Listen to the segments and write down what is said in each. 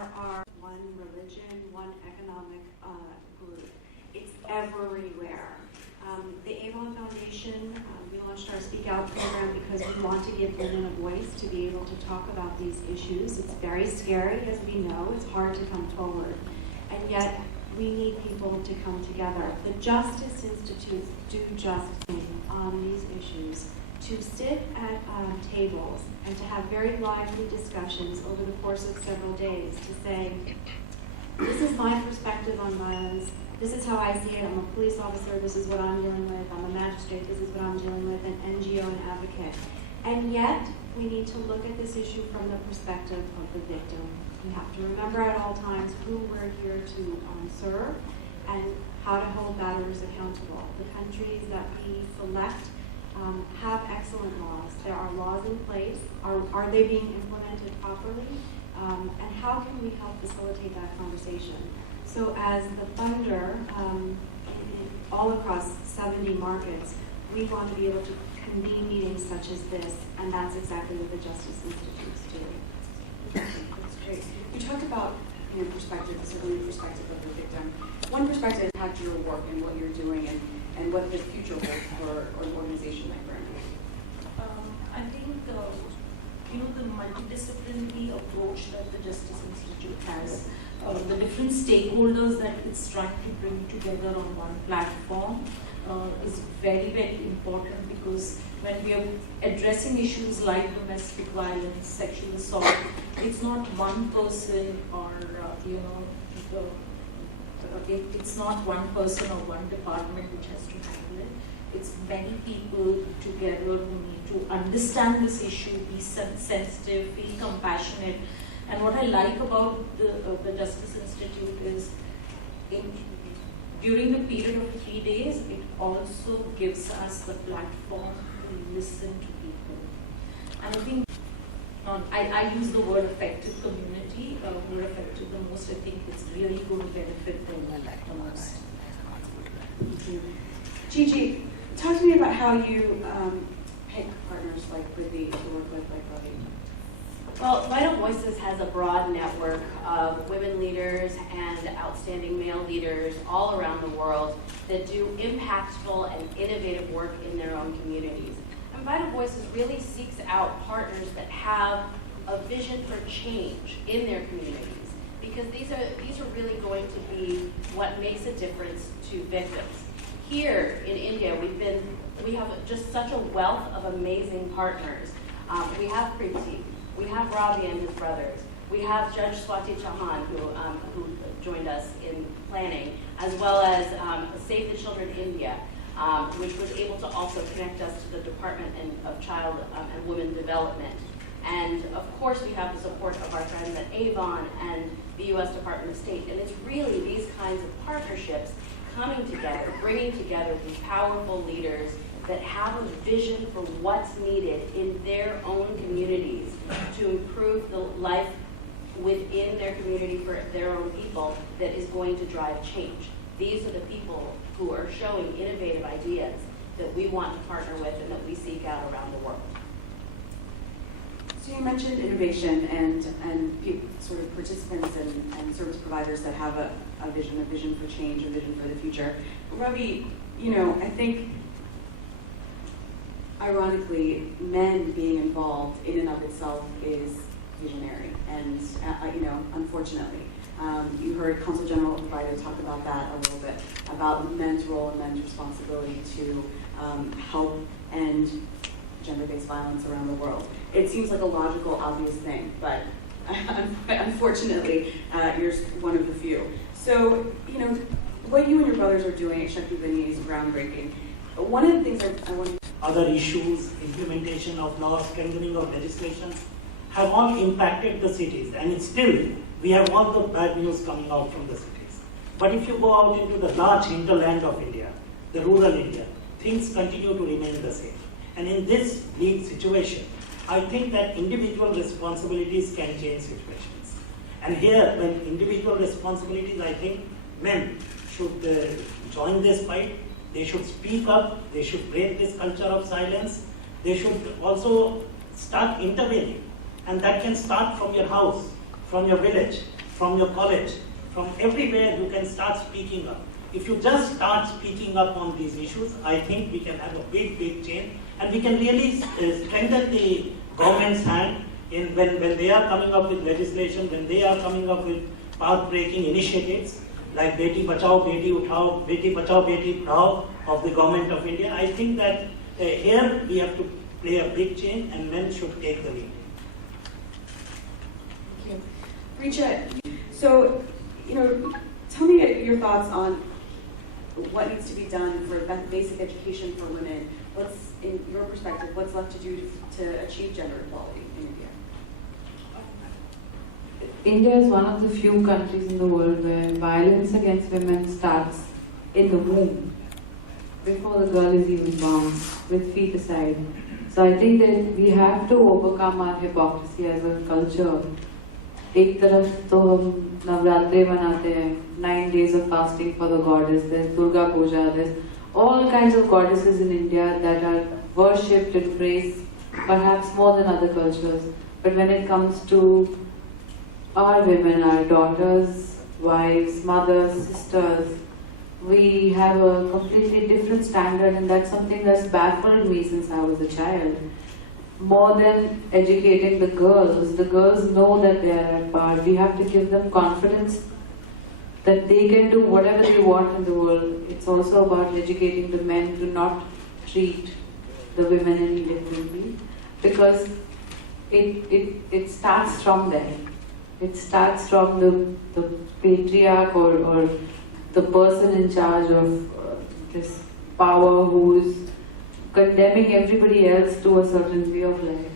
there are one religion, one economic group. It's everywhere. The Avon Foundation, we launched our Speak Out program because we want to give women a voice to be able to talk about these issues. It's very scary, as we know. It's hard to come forward. And yet, we need people to come together. The Justice Institutes do just on these issues, to sit at tables and to have very lively discussions over the course of several days to say, this is my perspective on violence, this is how I see it, I'm a police officer, this is what I'm dealing with, I'm a magistrate, this is what I'm dealing with, an NGO, an advocate. And yet, we need to look at this issue from the perspective of the victim. We have to remember at all times who we're here to serve and how to hold batterers accountable. The countries that we select have excellent laws. There are laws in place. Are they being implemented properly? And how can we help facilitate that conversation? So as the funder, all across 70 markets, we want to be able to convene meetings such as this, and that's exactly what the Justice Institutes do. That's great. You talked about perspective, certainly the perspective of the victim. One perspective is how your work and what you're doing and what the future holds for an organization like Burn. I think the multidisciplinary approach that the Justice Institute has, the different stakeholders that it's trying to bring together on one platform is very, very important, because when we are addressing issues like domestic violence, sexual assault, it's not one person or it's not one person or one department which has to handle it. It's many people together who need to understand this issue, be sensitive, feel compassionate. And what I like about the Justice Institute is during the period of 3 days, it also gives us the platform to listen to people. And I think I use the word effective community, more effective the most. I think it's really going to benefit them the most. Thank you. Gigi, talk to me about how you pick partners like Riddhi to work with, like Ravi. Well, Vital Voices has a broad network of women leaders and outstanding male leaders all around the world that do impactful and innovative work in their own communities. And Vital Voices really seeks out partners that have a vision for change in their communities, because these are really going to be what makes a difference to victims. Here in India, we have just such a wealth of amazing partners. We have Preeti, we have Ravi and his brothers, we have Judge Swati Chauhan, who joined us in planning, as well as Save the Children India, which was able to also connect us to the Department of Child and Women Development. And of course, we have the support of our friends at Avon and the U.S. Department of State. And it's really these kinds of partnerships coming together, bringing together these powerful leaders that have a vision for what's needed in their own communities to improve the life within their community for their own people that is going to drive change. These are the people who are showing innovative ideas that we want to partner with and that we seek out around the world. So you mentioned innovation and people, sort of participants and service providers that have a vision for change, a vision for the future. Ravi, I think ironically, men being involved in and of itself is visionary, and unfortunately. You heard Consul General Vita talk about that a little bit, about men's role and men's responsibility to help end gender-based violence around the world. It seems like a logical, obvious thing, but unfortunately, you're one of the few. So, what you and your brothers are doing at Shakti Vini is groundbreaking. One of the things I want to... Other issues, implementation of laws, strengthening of legislation, have all impacted the cities, and still we have all the bad news coming out from the cities. But if you go out into the large hinterland of India, the rural India, things continue to remain the same. And in this bleak situation, I think that individual responsibilities can change situations. And here, when individual responsibilities, I think men should join this fight. They should speak up. They should break this culture of silence. They should also start intervening. And that can start from your house, from your village, from your college, from everywhere you can start speaking up. If you just start speaking up on these issues, I think we can have a big change, and we can really strengthen the government's hand in when they are coming up with legislation, when they are coming up with path-breaking initiatives like Beti Bachao, Beti Uthao, Beti Bachao, Beti Padhao of the government of India. I think that here we have to play a big change, and men should take the lead. Thank you. Richa, so, tell me your thoughts on what needs to be done for basic education for women. What's, in your perspective, what's left to do to achieve gender equality in India? India is one of the few countries in the world where violence against women starts in the womb, before the girl is even born, with feet aside. So I think that we have to overcome our hypocrisy as a culture. एक तरफ तो हम नवरात्रे मनाते हैं, 9 days of fasting for the goddess, there's Durga Puja, there's all kinds of goddesses in India that are worshipped and praised, perhaps more than other cultures. But when it comes to our women, our daughters, wives, mothers, sisters, we have a completely different standard, and that's something that's baffled me since I was a child. More than educating the girls know that they are at par. We have to give them confidence that they can do whatever they want in the world. It's also about educating the men to not treat the women any differently, because it starts from there. It starts from the patriarch or the person in charge of this power who is condemning everybody else to a certain way of life.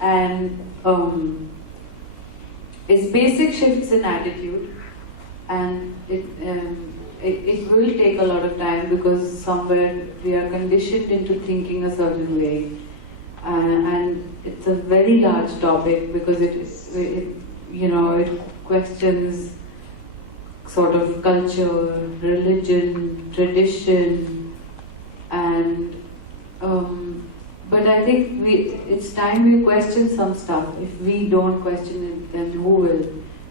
And it's basic shifts in attitude, and it will take a lot of time, because somewhere we are conditioned into thinking a certain way. And it's a very large topic, because it questions sort of culture, religion, tradition, and but I think it's time we question some stuff. If we don't question it, then who will?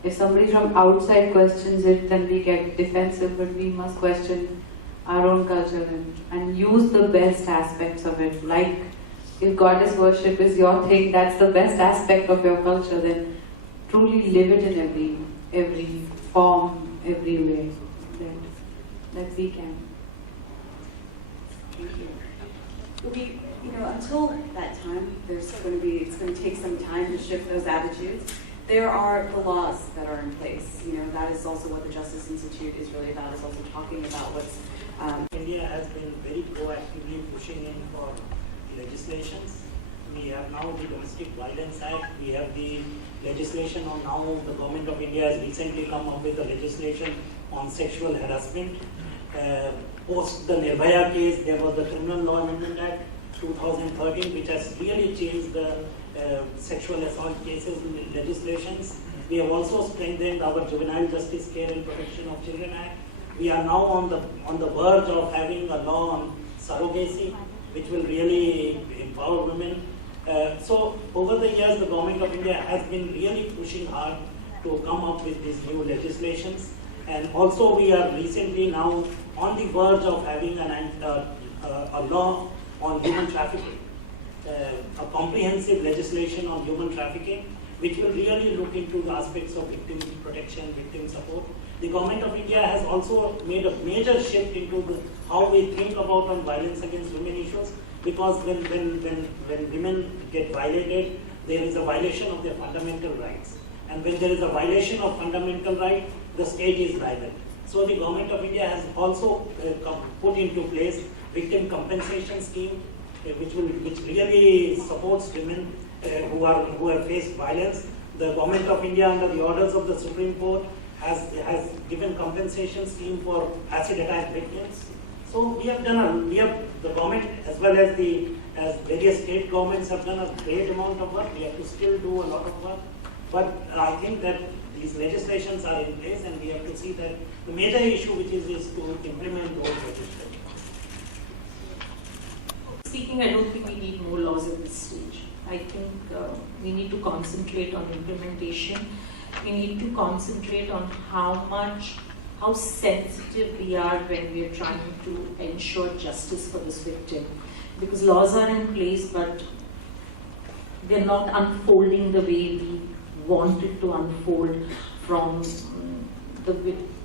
If somebody from outside questions it, then we get defensive, but we must question our own culture and use the best aspects of it. Like, if goddess worship is your thing, that's the best aspect of your culture, then truly live it in every form, every way that we can. Thank you. Until that time, it's going to take some time to shift those attitudes. There are the laws that are in place. That is also what the Justice Institute is really about, is also talking about what's... India has been very proactively pushing in for legislations. We have now the Domestic Violence Act, we have the legislation on now the Government of India has recently come up with a legislation on sexual harassment. Post the Nirbhaya case, there was the Criminal Law Amendment Act 2013, which has really changed the sexual assault cases in legislations. We have also strengthened our Juvenile Justice Care and Protection of Children Act. We are now on the verge of having a law on surrogacy, which will really empower women. So over the years, the Government of India has been really pushing hard to come up with these new legislations. And also we are recently now on the verge of having a law on human trafficking, a comprehensive legislation on human trafficking, which will really look into the aspects of victim protection, victim support. The Government of India has also made a major shift into how we think about on violence against women issues, because when women get violated, there is a violation of their fundamental rights. And when there is a violation of fundamental right, the state is liable. So the Government of India has also put into place victim compensation scheme, which really supports women who have faced violence. The Government of India, under the orders of the Supreme Court, has given compensation scheme for acid attack victims. So the government as well as various state governments have done a great amount of work. We have to still do a lot of work, but I think that these legislations are in place, and we have to see that the major issue which is to implement those legislations. Speaking, I don't think we need more laws at this stage. I think we need to concentrate on implementation. we need to concentrate on how sensitive we are when we are trying to ensure justice for this victim. Because laws are in place, but they're not unfolding the way we want it to unfold from the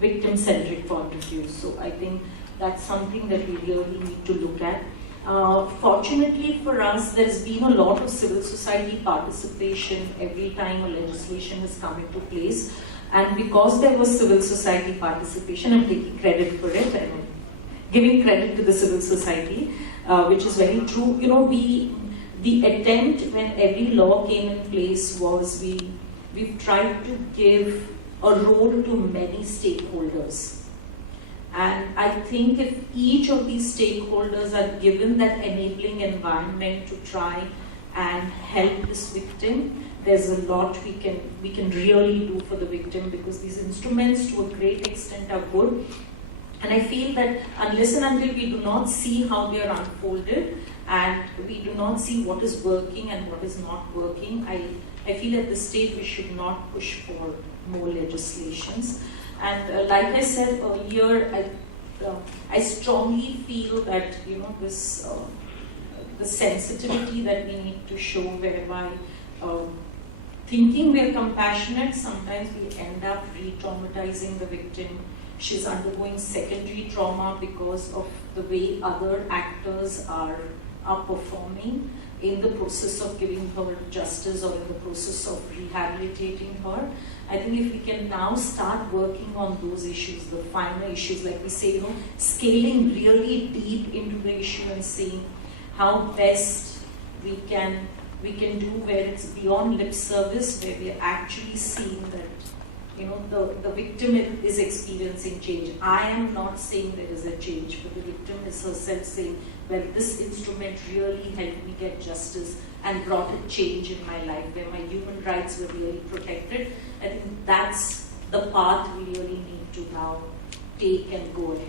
victim-centric point of view. So I think that's something that we really need to look at. Fortunately for us, there's been a lot of civil society participation every time a legislation has come into place. And because there was civil society participation, I'm taking credit for it and I'm giving credit to the civil society, which is very true. You know, the attempt when every law came in place was we've tried to give a role to many stakeholders. And I think if each of these stakeholders are given that enabling environment to try and help this victim, there's a lot we can really do for the victim, because these instruments to a great extent are good. And I feel that unless and until we do not see how they are unfolded and we do not see what is working and what is not working, I feel at this stage we should not push for more legislations. And like I said earlier, I strongly feel that, you know, this the sensitivity that we need to show, whereby thinking we're compassionate, sometimes we end up re-traumatizing the victim. She's undergoing secondary trauma because of the way other actors are performing in the process of giving her justice or in the process of rehabilitating her. I think if we can now start working on those issues, the finer issues, like we say, you know, scaling really deep into the issue and seeing how best we can do, where it's beyond lip service, where we are actually seeing that, you know, the victim is experiencing change. I am not saying there is a change, but the victim is herself saying, well, this instrument really helped me get justice and brought a change in my life, where my human rights were really protected. I think that's the path we really need to now take and go ahead.